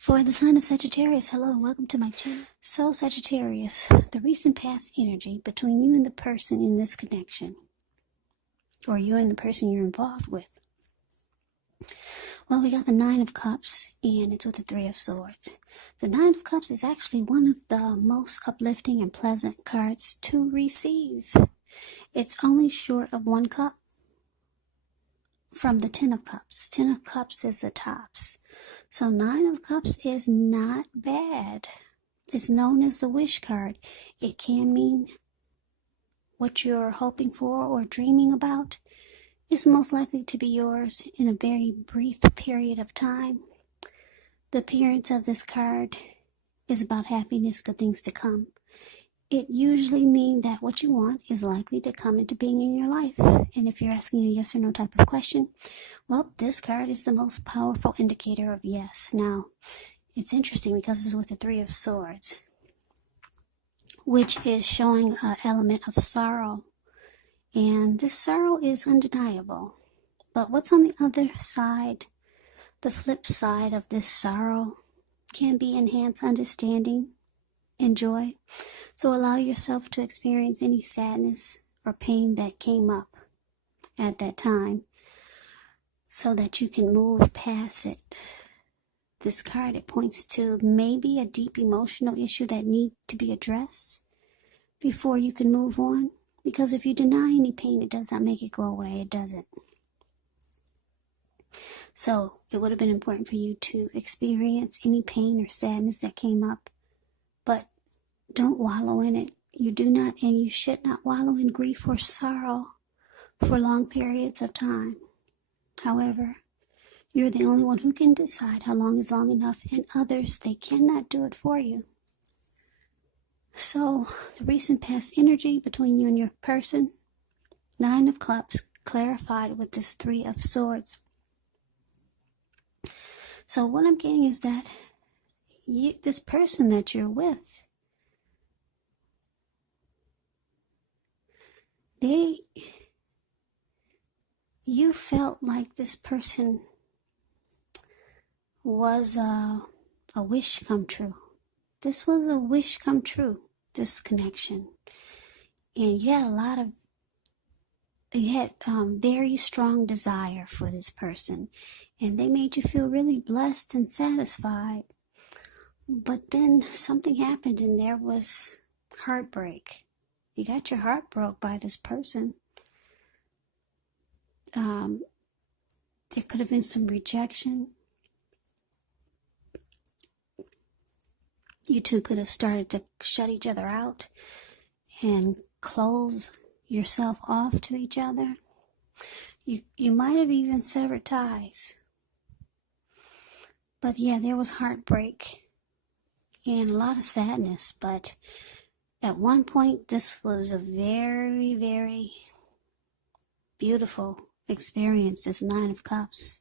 For the sign of Sagittarius, hello and welcome to my channel. So Sagittarius, the recent past energy between you and the person in this connection, or you and the person you're involved with. Well, we got the Nine of Cups, and it's with the Three of Swords. The Nine of Cups is actually one of the most uplifting and pleasant cards to receive. It's only short of one cup from the Ten of Cups. Ten of Cups is the tops. So Nine of Cups is not bad. It's known as the wish card. It can mean what you're hoping for or dreaming about is most likely to be yours in a very brief period of time. The appearance of this card is about happiness, good things to come. It usually means that what you want is likely to come into being in your life. And if you're asking a yes or no type of question, well, this card is the most powerful indicator of yes. Now, it's interesting because it's with the Three of Swords, which is showing an element of sorrow. And this sorrow is undeniable. But what's on the other side, the flip side of this sorrow, can be enhanced understanding and joy. So allow yourself to experience any sadness or pain that came up at that time so that you can move past it. This card, it points to maybe a deep emotional issue that needs to be addressed before you can move on. Because if you deny any pain, it does not make it go away. It doesn't. So it would have been important for you to experience any pain or sadness that came up. But don't wallow in it. You do not and you should not wallow in grief or sorrow for long periods of time. However, you're the only one who can decide how long is long enough, and others, they cannot do it for you. So, the recent past energy between you and your person, Nine of Cups, clarified with this Three of Swords. So what I'm getting is that this person that you're with, you felt like this person was a wish come true. This was a wish come true, this connection. And you had very strong desire for this person. And they made you feel really blessed and satisfied. But then something happened and there was heartbreak. You got your heart broke by this person. There could have been some rejection. You two could have started to shut each other out and close yourself off to each other. You might have even severed ties. But yeah, there was heartbreak and a lot of sadness. But at one point, this was a very, very beautiful experience, this Nine of Cups.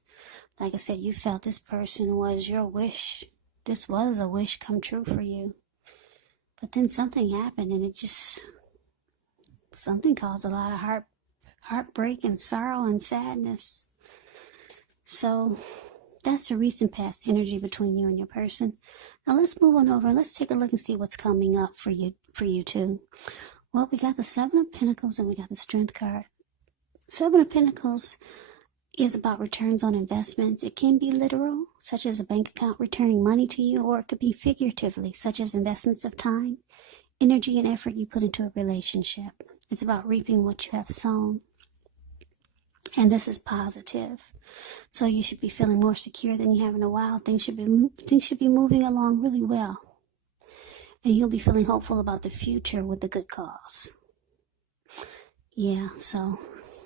Like I said, you felt this person was your wish. This was a wish come true for you. But then something happened and something caused a lot of heartbreak and sorrow and sadness. So that's the recent past energy between you and your person. Now let's move on over. Let's take a look and see what's coming up for you two. Well, we got the Seven of Pentacles and we got the Strength card. Seven of Pentacles is about returns on investments. It can be literal, such as a bank account returning money to you, or it could be figuratively, such as investments of time, energy, and effort you put into a relationship. It's about reaping what you have sown. And this is positive. So you should be feeling more secure than you have in a while. Things should be moving along really well. And you'll be feeling hopeful about the future with a good cause. Yeah, so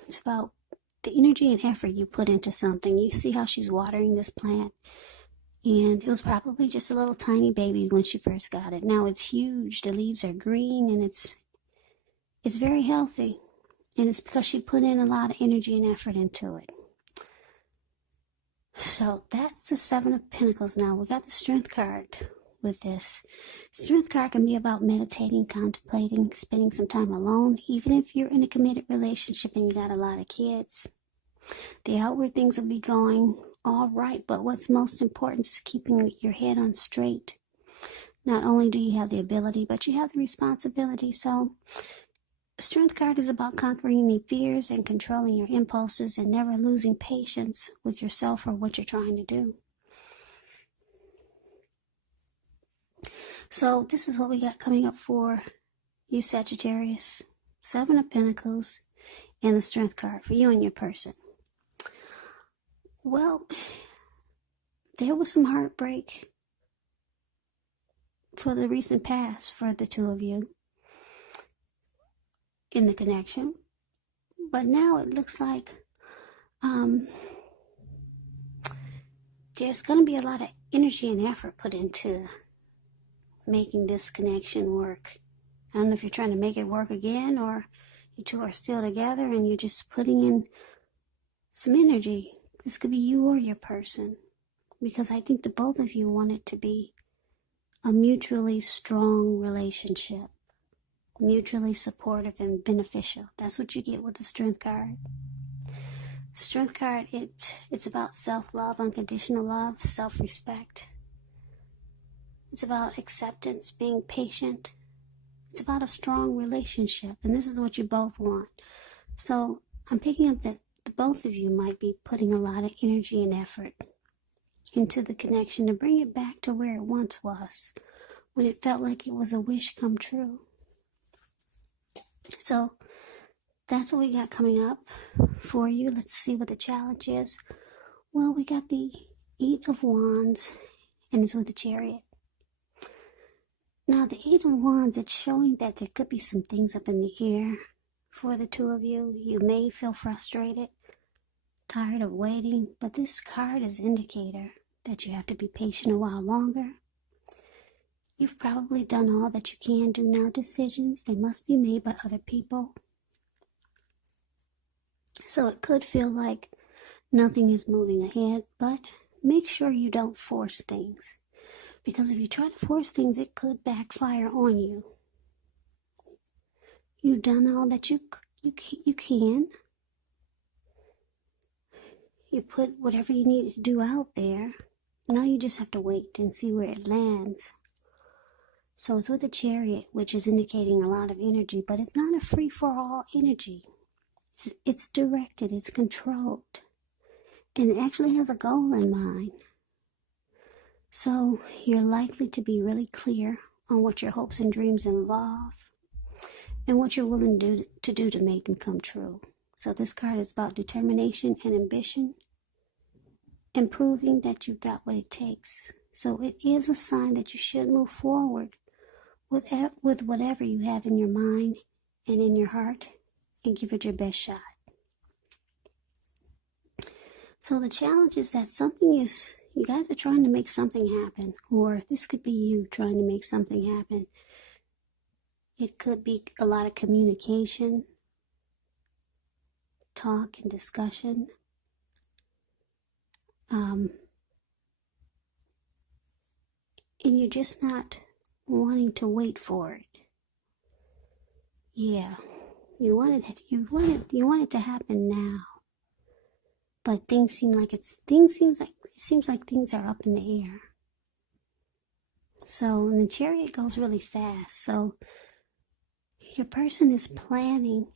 it's about the energy and effort you put into something. You see how she's watering this plant. And it was probably just a little tiny baby when she first got it. Now it's huge. The leaves are green and it's very healthy. And it's because she put in a lot of energy and effort into it. So that's the Seven of Pentacles. Now we got the Strength card with this. Strength card can be about meditating, contemplating, spending some time alone. Even if you're in a committed relationship and you got a lot of kids, the outward things will be going all right. But what's most important is keeping your head on straight. Not only do you have the ability, but you have the responsibility. So the Strength card is about conquering any fears and controlling your impulses and never losing patience with yourself or what you're trying to do. So this is what we got coming up for you, Sagittarius. 7 of Pentacles and the Strength card for you and your person. Well, there was some heartbreak for the recent past for the two of you in the connection. But now it looks like there's going to be a lot of energy and effort put into making this connection work. I don't know if you're trying to make it work again or you two are still together and you're just putting in some energy. This could be you or your person, because I think the both of you want it to be a mutually strong relationship, mutually supportive and beneficial. That's what you get with the Strength card. Strength card, it's about self-love, unconditional love, self-respect. It's about acceptance, being patient. It's about a strong relationship, and this is what you both want. So I'm picking up that the both of you might be putting a lot of energy and effort into the connection to bring it back to where it once was, when it felt like it was a wish come true. So that's what we got coming up for you. Let's see what the challenge is. Well, we got the 8 of Wands, and it's with the Chariot. Now, the 8 of Wands, it's showing that there could be some things up in the air for the two of you. You may feel frustrated, tired of waiting, but this card is an indicator that you have to be patient a while longer. You've probably done all that you can do now. Decisions, they must be made by other people. So it could feel like nothing is moving ahead, but make sure you don't force things. Because if you try to force things, it could backfire on you. You've done all that you can. You put whatever you need to do out there. Now you just have to wait and see where it lands. So it's with the Chariot, which is indicating a lot of energy, but it's not a free-for-all energy. It's directed, it's controlled, and it actually has a goal in mind. So you're likely to be really clear on what your hopes and dreams involve and what you're willing to do to make them come true. So this card is about determination and ambition and proving that you've got what it takes. So it is a sign that you should move forward with whatever you have in your mind and in your heart and give it your best shot. So the challenge is that you guys are trying to make something happen, or this could be you trying to make something happen. It could be a lot of communication, talk and discussion. And you're just not wanting to wait for it. Yeah, you want it to happen now. But it seems like things are up in the air. So, and the Chariot goes really fast. So your person is planning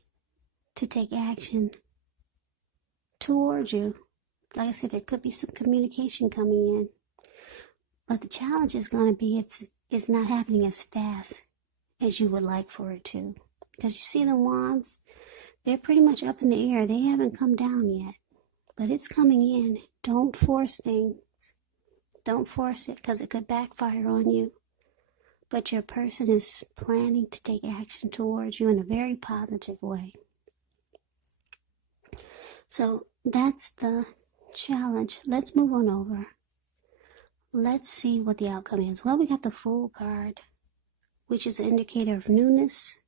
to take action towards you. Like I said, there could be some communication coming in. But the challenge is going to be it's not happening as fast as you would like for it to. Because you see the wands, they're pretty much up in the air. They haven't come down yet. But it's coming in. Don't force things. Don't force it, because it could backfire on you. But your person is planning to take action towards you in a very positive way. So that's the challenge. Let's move on over. Let's see what the outcome is. Well, we got the Fool card, which is an indicator of newness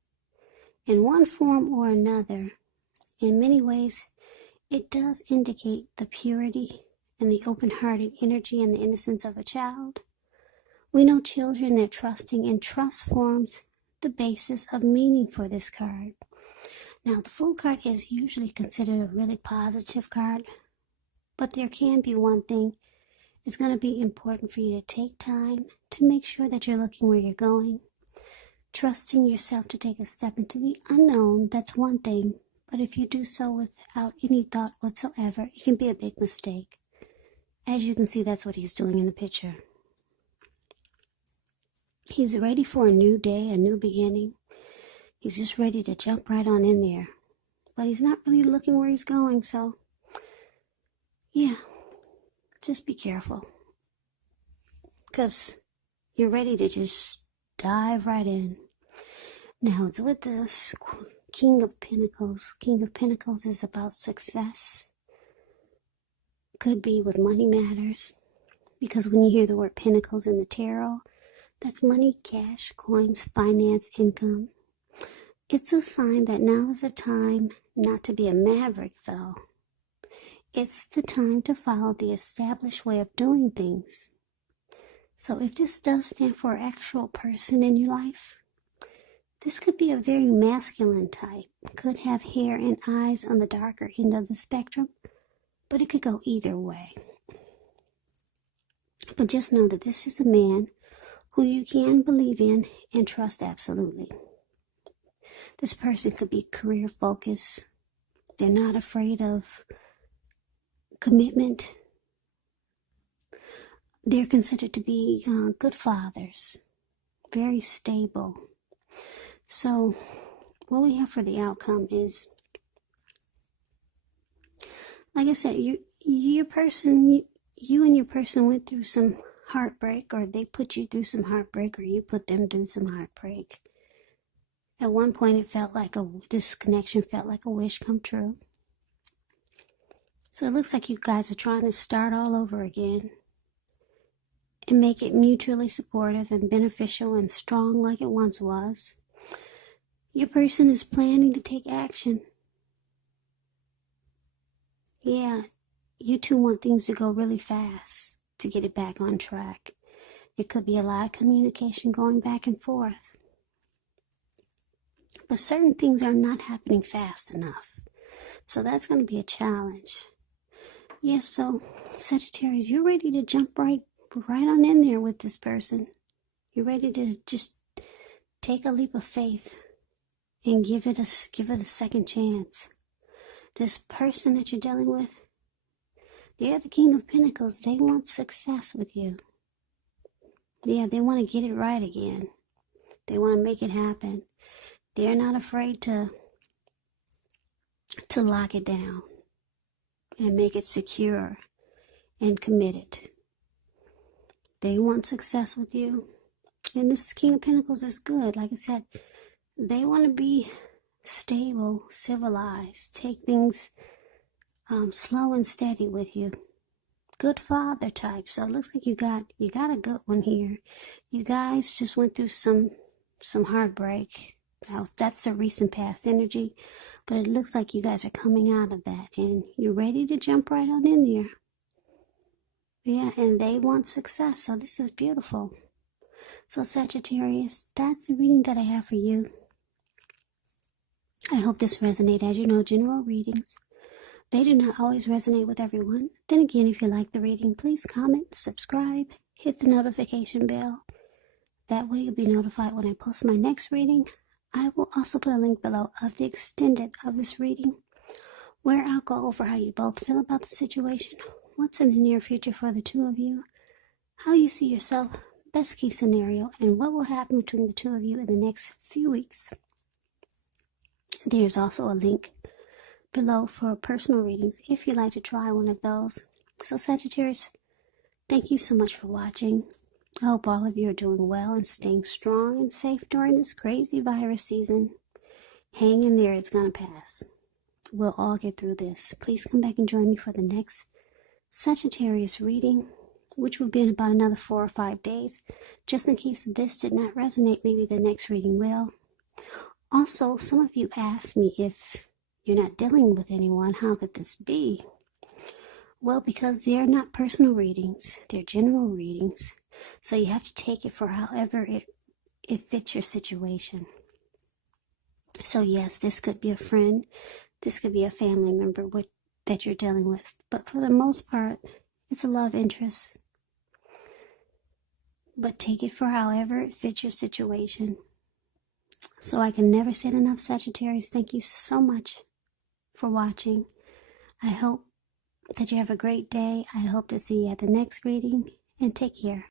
in one form or another. In many ways, it does indicate the purity and the open-hearted energy and the innocence of a child. We know children, they're trusting, and trust forms the basis of meaning for this card. Now, the Fool card is usually considered a really positive card, But there can be one thing. It's going to be important for you to take time to make sure that you're looking where you're going. Trusting yourself to take a step into the unknown, that's one thing. But if you do so without any thought whatsoever, it can be a big mistake. As you can see, that's what he's doing in the picture. He's ready for a new day, a new beginning. He's just ready to jump right on in there. But he's not really looking where he's going, so yeah, just be careful. Because you're ready to just dive right in. Now, it's with this King of Pentacles. King of Pentacles is about success. Could be with money matters. Because when you hear the word Pentacles in the tarot, that's money, cash, coins, finance, income. It's a sign that now is the time not to be a maverick, though. It's the time to follow the established way of doing things. So if this does stand for an actual person in your life, this could be a very masculine type. Could have hair and eyes on the darker end of the spectrum, but it could go either way. But just know that this is a man who you can believe in and trust absolutely. This person could be career focused. They're not afraid of commitment. They're considered to be good fathers, very stable. So what we have for the outcome is, like I said, you and your person went through some heartbreak, or they put you through some heartbreak, or you put them through some heartbreak. At one point, it felt like this connection felt like a wish come true. So it looks like you guys are trying to start all over again and make it mutually supportive and beneficial and strong like it once was. Your person is planning to take action. Yeah, you two want things to go really fast to get it back on track. It could be a lot of communication going back and forth. But certain things are not happening fast enough. So that's going to be a challenge. Yes, so Sagittarius, you're ready to jump right on in there with this person. You're ready to just take a leap of faith and give it a second chance. This person that you're dealing with, they're the King of Pentacles. They want success with you. Yeah, they want to get it right again. They want to make it happen. They're not afraid to lock it down and make it secure and committed. They want success with you. And this King of Pentacles is good. Like I said, they want to be stable, civilized, take things slow and steady with you. Good father type. So it looks like you got a good one here. You guys just went through some heartbreak. Now, that's a recent past energy, but it looks like you guys are coming out of that and you're ready to jump right on in there. Yeah, and they want success, so this is beautiful. So Sagittarius, that's the reading that I have for you. I hope this resonates. As you know, general readings, they do not always resonate with everyone. Then again, if you like the reading, please comment, subscribe, hit the notification bell. That way you'll be notified when I post my next reading. I will also put a link below of the extended of this reading, where I'll go over how you both feel about the situation, what's in the near future for the two of you, how you see yourself, best case scenario, and what will happen between the two of you in the next few weeks. There's also a link below for personal readings if you'd like to try one of those. So Sagittarius, thank you so much for watching. I hope all of you are doing well and staying strong and safe during this crazy virus season. Hang in there, it's gonna pass. We'll all get through this. Please come back and join me for the next Sagittarius reading, which will be in about another 4 or 5 days. Just in case this did not resonate, maybe the next reading will. Also, some of you asked me, if you're not dealing with anyone, how could this be? Well, because they're not personal readings, they're general readings. So you have to take it for however it fits your situation. So yes, this could be a friend, this could be a family member, that you're dealing with. But for the most part, it's a love interest. But take it for however it fits your situation. So I can never say it enough, Sagittarius. Thank you so much for watching. I hope that you have a great day. I hope to see you at the next reading, and take care.